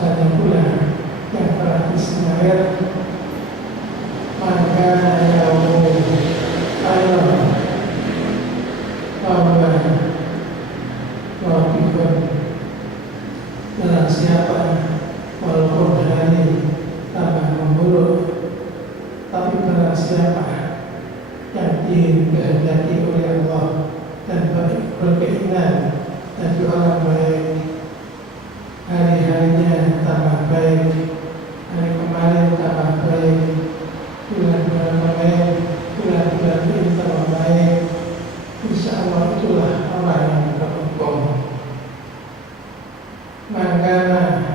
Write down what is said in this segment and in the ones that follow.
bahwasanya pula yang telah disinyalir maka yaumu Allah bahwa wabikun dalam siapa walaupun hari tambah memburuk, tapi barang siapa yang dikehendaki oleh Allah dan berkeinginan jadi orang baik, hari-harinya tambah baik, hari kemarin tambah baik, bulan-bulan baik, bulan-bulan ini tambah baik, insya Allah itulah orang yang beruntung. Maka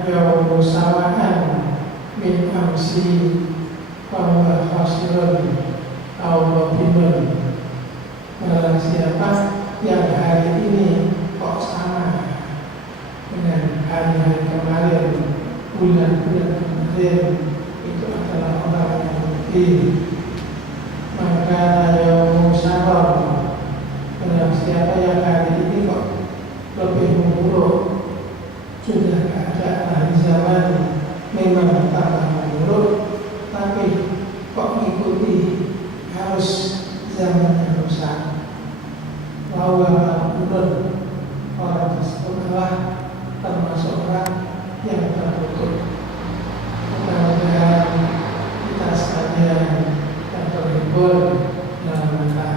yaumu sawa'an min amsi wa khasirun aw mabinun. Barang siapa yang hari ini kok sama dengan hari-hari kemarin, bulan-bulan kemarin, itu adalah orang yang rugi. Maka yaumu sabar. Barang siapa yang hari ini kok lebih memburuk, sudah keadaan hari zaman memang tambah memburuk, tapi kok mengikuti harus zaman yang rusak. Bahwa orang tersebut adalah termasuk orang yang tertutup. Mudah-mudahan kita sekalian yang terhibur dalam mata,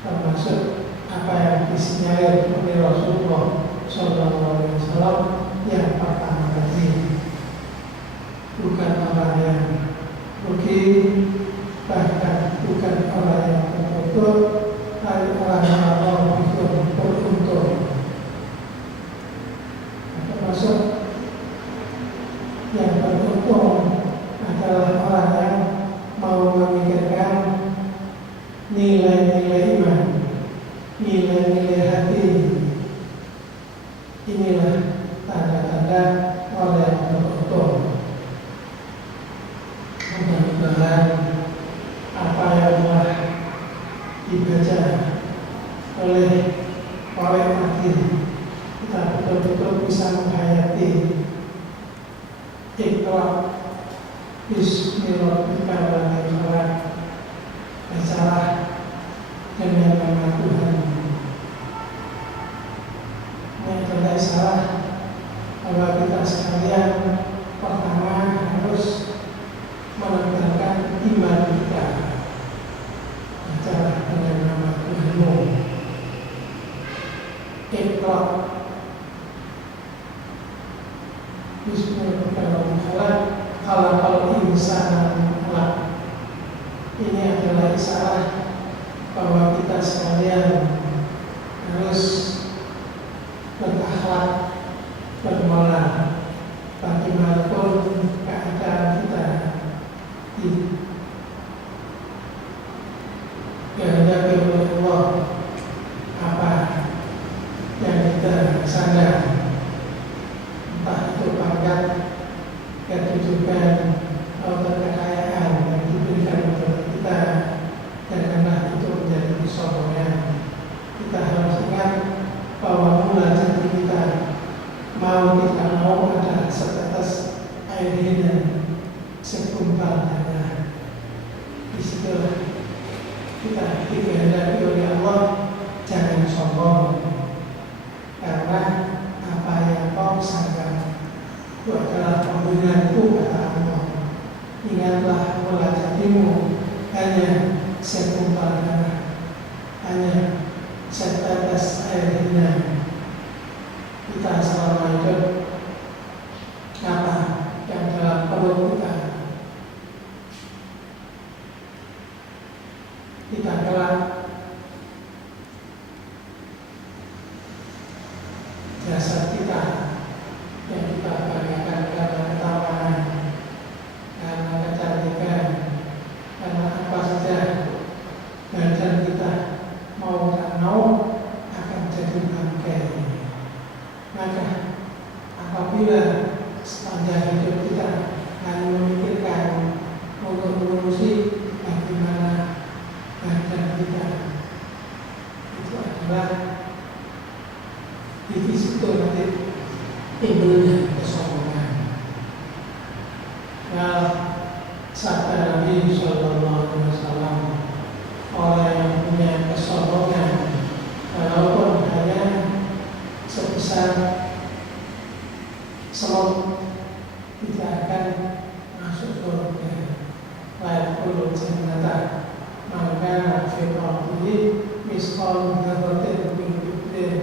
termasuk apa yang disinyalir oleh Rasulullah SAW yang pertama tadi, bukan orang yang rugi, bahkan bukan orang yang tertutup, tapi orang yang beruntung. Termasuk yang beruntung adalah orang yang mau memikirkan nilai-nilai iman, nilai-nilai hati. Inilah tanda-tanda orang yang beruntung. Mudah-mudahan apa yang telah dibaca oleh orang hati kita betul-betul bisa menghayati. Iqra bismi rabbika alladzi khalaq. Bacalah dengan nama Tuhan. Yang tidak salah bahwa kita sekalian pertama harus menegakkan iman kita. Bacalah dengan nama Tuhanmu. Iqra Bismillahirrahmanirrahim. Khalaqal insana min 'alaq. Ini adalah isyarat bahwa kita sekalian harus berakhlak, bermoral, bagaimanapun keadaan kita di kehendaki oleh Allah. Apa yang kita sadar, entah itu pangkat, kedudukan, atau kekayaan yang diberikan kepada kita, janganlah itu menjadi kesombongan. Kita harus ingat bahwa mula jadi kita mau tidak mau ada sebatas air hidup segumpal darah. Disitulah kita dikehendaki oleh Allah, jangan sombong, karena apa yang kau sangka itu adalah pemberianku kata Allah. Ingatlah mula jadimu hanya segumpal darah, hanya setetes air hidup. Kita selama hidup apa yang dalam perut kita kelak jasad kita yang kita banggakan karena ketawanan, karena kecantikan, karena apa saja, badan kita mau tak mau akan jadi bangkai. Maka apabila sepanjang hidup kita hanya memikirkan untuk mengurusi bagaimana badan kita, itu adalah di situ nanti timbulnya kesombongan. Nabi Sallallahu Alaihi Wasallam. Orang yang punya kesombongan, walaupun hanya sebesar semut, tidak akan masuk surga. Layak puluh jannata, maka firqati misqal dzarratin min kibrin,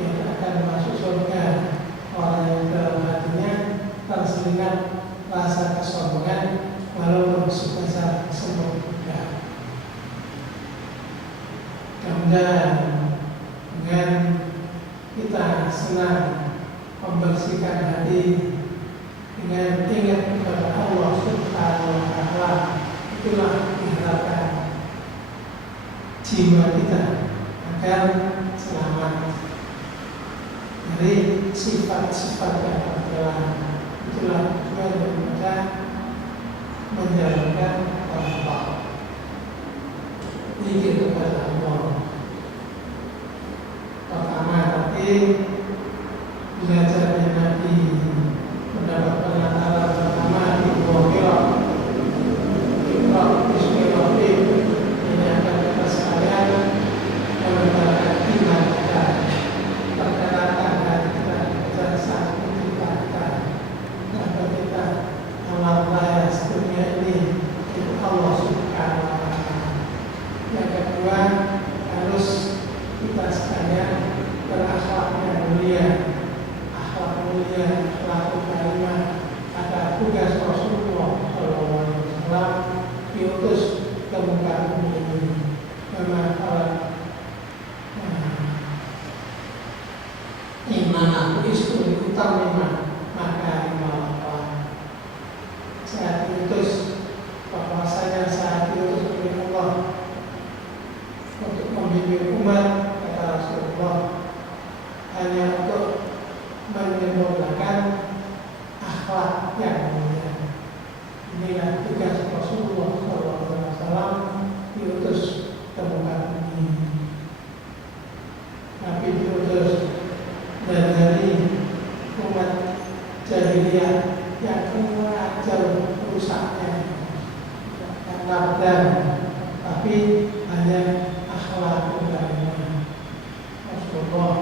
yang akan masuk surga orang yang dalam hatinya terselinap rasa kesombongan walaupun sebesar semut juga. Kemudian dengan kita senang membersihkan hati dengan ingat kepada Allah Subhanahu wa Ta'ala, itulah diharapkan jiwa kita agar selamat dari sifat-sifat yang tercela. Itulah tujuan daripada menjalankan tauhid, zikir kepada Allah. Pertama tadi belajarnya Nabi mendapat pengantaran pertama di Bukhara. Iqra bismi rabbik, ini akan kita sekalian mengembangkan iman kita, perkenalkan hati kita, dan saat kita dapat kita amal raya dunia ini itu Allah Subhanahu wa Ta'ala. Yang kedua, harus kita sekalian berakhlak yang mulia, akhlak mulia, akhlak karimah. Ada tugas Rasulullah SAW diutus ke muka bumi ini. Memang iman aku istri utama maka iman saat diutus, bahwasanya saat diutus oleh Allah untuk membimbing umat, kata Rasulullah, hanya untuk menyempurnakan akhlak yang mulia. Inilah tugas Rasulullah SAW diutus ke muka bumi. Nabi diutus dari umat jahiliyah yang kacau rusaknya, yang labdan, tapi hanya akhlak mulia. Rasulullah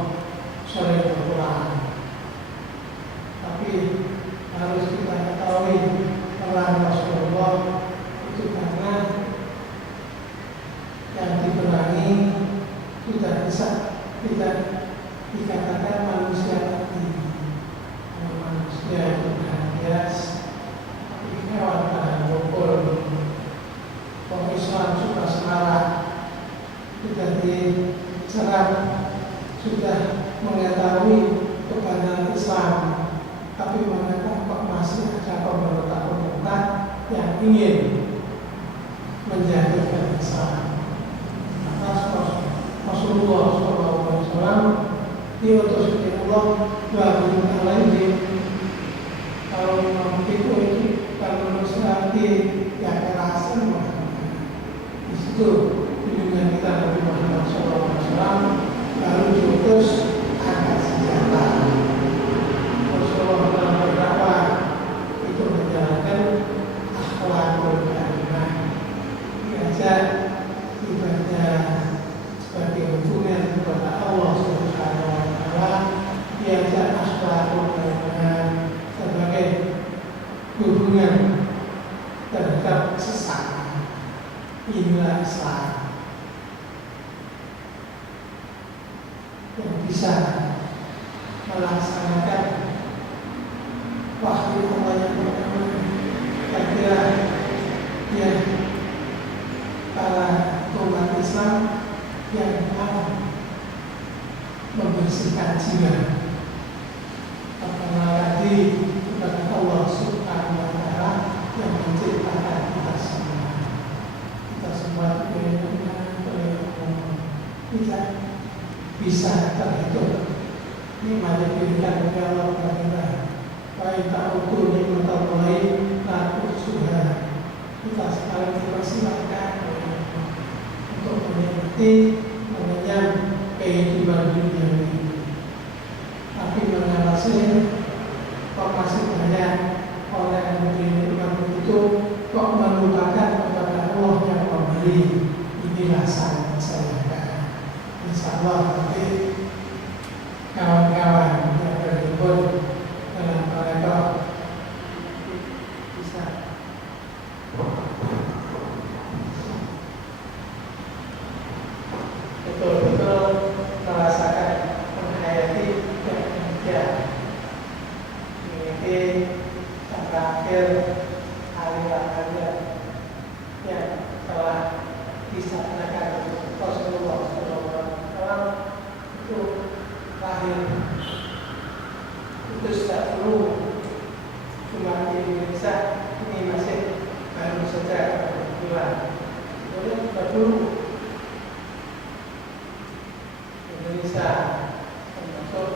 sering berperang, tapi harus kita ketahui perang Rasulullah itu karena yang diperangi tidak bisa tidak dikatakan manusia tadi, manusia itu biasa, hewan pada pukul. Orang Islam suka semarah, sudah diserap, sudah mengetahui kebenaran Islam, tapi mengatakan kok masih ada pemberontak-pemberontak yang ingin menjatuhkan Islam. Maka Rasulullah SAW diutus oleh Allah baru lagi. Kalau memang itu kalau manusia yang kerasan, di situ dengan kita Nabi Muhammad SAW baru diutus angkat senjata. Rasulullah dalam berdakwah itu menjalankan akhlakul karimah, diajak ibadah sebagai hubungan kepada Allah Subhanahu wa Ta'ala, diajak akhlakul karimah sebagai hubungan terhadap sesama. Inilah Islam yang bisa melaksanakan wahyu Allah yang pertama. Saya kira ya para umat Islam yang mau membersihkan jiwa, perkenalan diri kepada Allah Subhanahu wa Ta'ala yang menciptakan kita semua. Kita semua tidak bisa terhitung. Ini banyak diberikan oleh Allah kepada kita. Wa ta'udu ni'matallahi la tuhsuha. Kita sekali dipersilakan untuk menikmati, mengenyam kehidupan dunia ini. Tapi mengawasi kok masih banyak orang yang beri nikmat itu kok melupakan hari inilah saya kan. Insya Allah nanti kawan-kawan yang berhimpun dalam mereka bisa betul-betul merasakan menghayati yang demikian, memiliki sampai akhir hari raya yang telah disabdakan Rasulullah SAW itu lahir itu sudah perlu cuma di Indonesia ini masih baru saja bulan kemudian baru Indonesia termasuk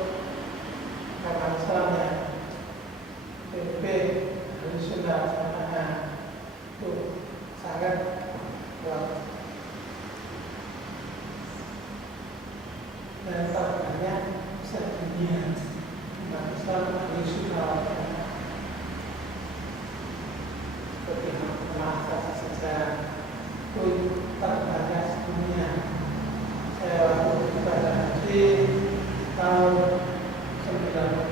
kawan Islamnya PBB dari Sunda sana itu sangat kuat dan tampaknya bisa dunia umat Islam dari Sunda seperti masa sejarah itu terbanyak dunia. Saya waktu ibadah haji tahun 91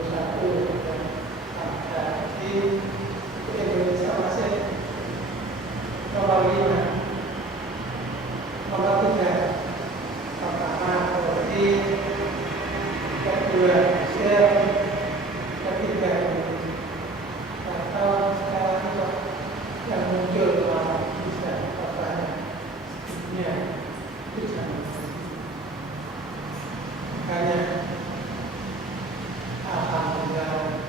pada haji Indonesia masih nomor 5, nomor 3 pertama Turki, kedua Mesir, ketiga atau sekarang itu yang muncul malah bisa terbanyak dunia itu jangan. Makanya alhamdulillah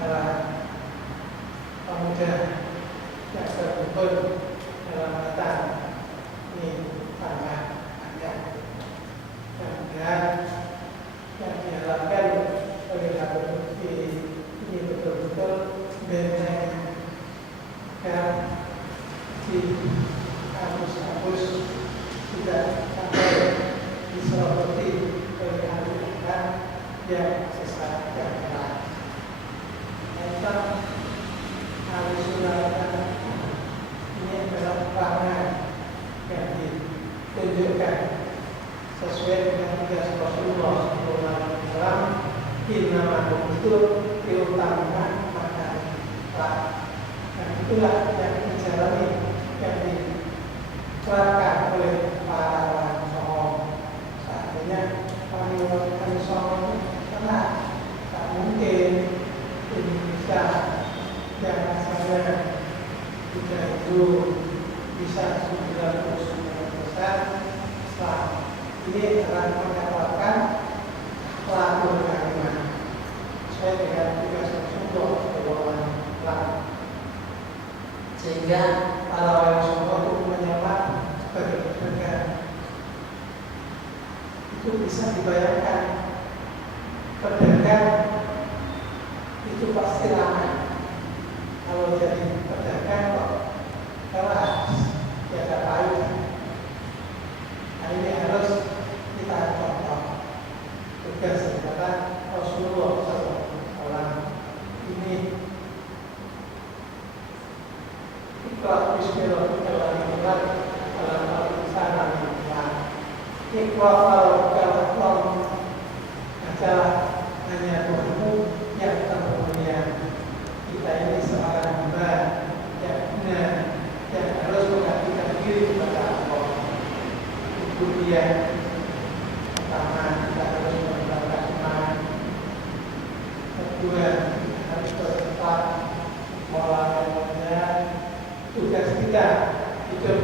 para pemuda yang terkumpul dalam datang ini sangat banyak. Dan yang diharapkan oleh Habib ini betul-betul benteng agar di kampus-kampus tidak sampai diseroboti oleh anak-anak yang sesat dan keras. Tentang Al-Sunnah ini adalah warna yang ditunjukkan sesuai dengan tugas Rasulullah SAW. Innama itu diutamakan pada Islam, dan itulah yang dijalani yang diterapkan oleh para ulama Songo. Seandainya ulama Songo karena tak mungkin Indonesia yang asalnya tidak itu bisa 99% Islam ini akan mendapatkan pelaku kalimat sesuai dengan tugas Rasulullah SAW, sehingga para orang Songo itu menyapa sebagai negara itu bisa dibayangkan. Pedagang itu pasti ramai. Kalau jadi pedagang kok keras ya gak baik. Nah, ini harus kita contoh tugas daripada Rasulullah SAW ini. Ikhlas bismillahirrahmanirrahim dalam al-insana minillah. Ikhlas al-kalam adalah hanya Tuhanmu yang termulia. Kita ini seorang hamba yang benar, yang harus mengabdikan diri kepada Allah. Itu dia. Pertama, kita harus mengembangkan iman. Kedua, harus bersifat moral dan mulia. Tugas kita hidup